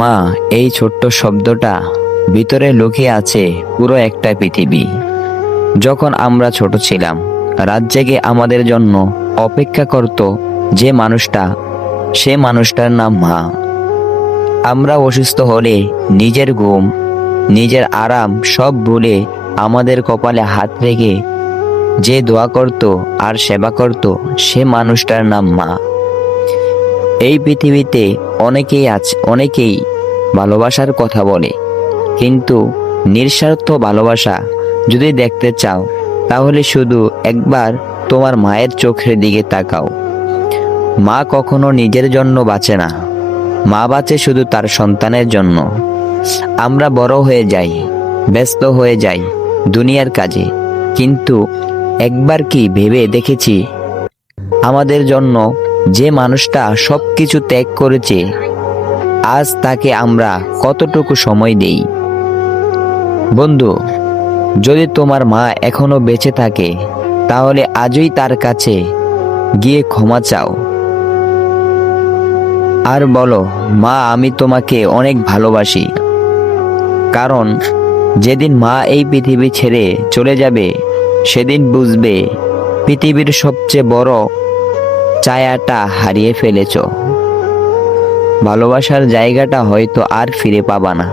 মা, এই ছোট্ট শব্দটা ভিতরে লুকিয়ে আছে পুরো একটা পৃথিবী। যখন আমরা ছোট ছিলাম, রাত জেগে আমাদের জন্য অপেক্ষা করত যে মানুষটা, সে মানুষটার নাম মা। আমরা অসুস্থ হলে নিজের ঘুম, নিজের আরাম সব ভুলে আমাদের কপালে হাত রেখে যে দোয়া করত আর সেবা করত, সে মানুষটার নাম মা। এই পৃথিবীতে অনেকেই ভালোবাসার কথা বলে, কিন্তু নিঃস্বার্থ ভালোবাসা যদি দেখতে চাও, তাহলে শুধু একবার তোমার মায়ের চোখের দিকে তাকাও। মা কখনো নিজের জন্য বাঁচে না, মা বাঁচে শুধু তার সন্তানের জন্য। আমরা বড় হয়ে যাই, ব্যস্ত হয়ে যাই দুনিয়ার কাজে, কিন্তু একবার কি ভেবে দেখেছি আমাদের জন্য যে মানুষটা সবকিছু ত্যাগ করেছে, আজ তাকে আমরা কতটুকু সময় দেই? বন্ধু, যদি তোমার মা এখনো বেঁচে থাকে, তাহলে আজই তার কাছে গিয়ে ক্ষমা চাও আর বলো, মা, আমি তোমাকে অনেক ভালোবাসি। কারণ যেদিন মা এই পৃথিবী ছেড়ে চলে যাবে, সেদিন বুঝবে পৃথিবীর সবচেয়ে বড় ছায়াটা হারিয়ে ফেলেছ। ভালোবাসার জায়গাটা হয়তো আর ফিরে পাবা না।